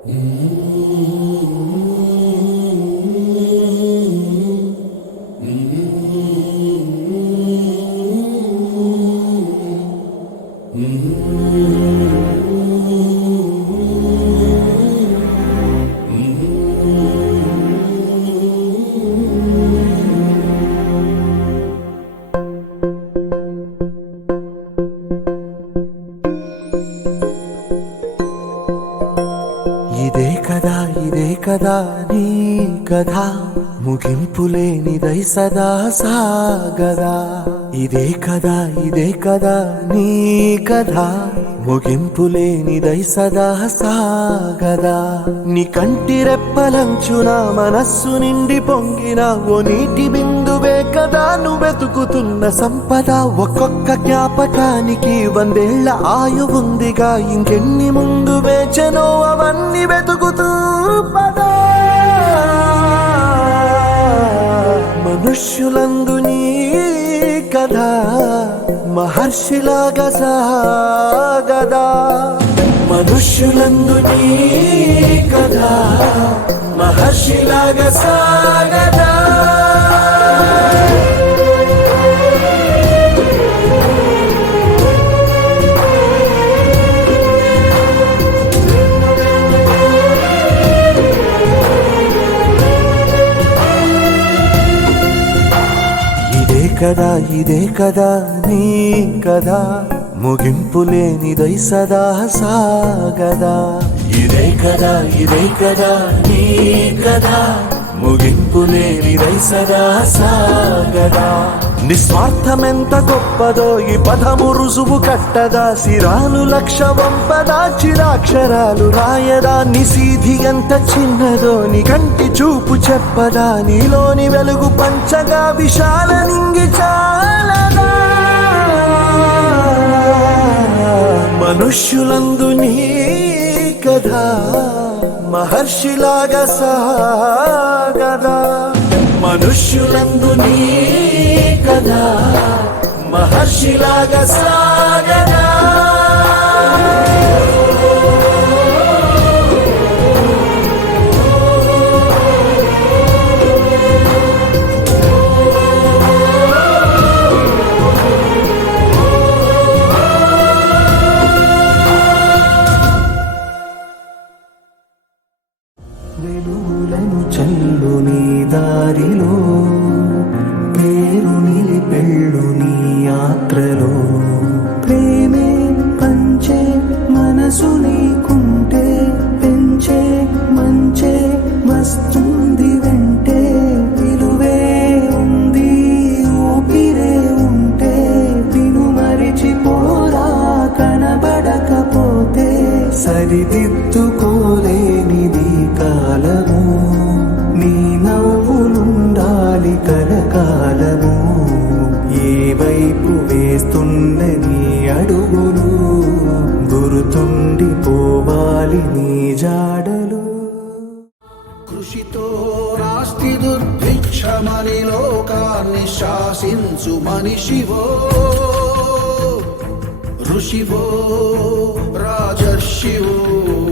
ఇదే కదా నీ కథ ముగింపులేనిదై సదా సాగదా. ఇదే కదా నీ కథ ముగింపులేనిదై సదా సాగదా. నీ కంటి రెప్పలంచున మనస్సు నిండి పొంగిన ఓ నీటి బిందువే కదా నువ్వు వెతుకుతున్న సంపద. ఒక్కొక్క జ్ఞాపకానికి 100 ఏళ్ల ఆయువుందిగా, ఇంకెన్ని ముందు వేచనో అవన్నీ వెతుకుతూ పదా. మనుష్యులందు నీ కథ మహర్షిలాగా సాగదా. మనుష్యులందు నీ కథ మహర్షిలాగా సాగదా. ఇదే కదా నీ కథ ముగింపులేనిదై సదా సాగదా. ఇదే కదా నీ కథ ముగింపులేనిదై సదా సాగదా. నిస్వార్థమెంత గొప్పదో ఈ పదము రుజువు కట్టదా. సిరాలు లక్ష వంపదా, చిరాక్షరాలు రాయదా. నిశీధి ఎంత చిన్నదో నీ కంటి చూపు చెప్పదా. నీలోని వెలుగు పంచగా విశాల నింగి చాలదా. మనుష్యులందు నీ కథ మహర్షిలాగా సాగదా. మనుష్యులందు నీ కథ మహర్షిలాగా సాగదా. వెలుగులను చల్లు నీ దారిలో, పేరు నిలిపెళ్ళు నీ యాత్రలో. ప్రేమే పంచే మనసు నీకుంటే, పెంచే మంచే వస్తుంది వెంటే. విలువే ఉంది ఊపిరే ఉంటే, విను మరిచిపోరా కనబడకపోతే. సరిదిద్దుకోలేనిది కాలము, నీ నవ్వులుండాలి కలకాలము. ఏ వైపు వేస్తున్న నీ అడుగులు, గుర్తుండిపోవాలి నీ జాడలు. కృషితో రాస్తి దుర్భిక్షమని లోకాన్ని శాసించు మనిషివో, ఋషివో రాజర్షివో.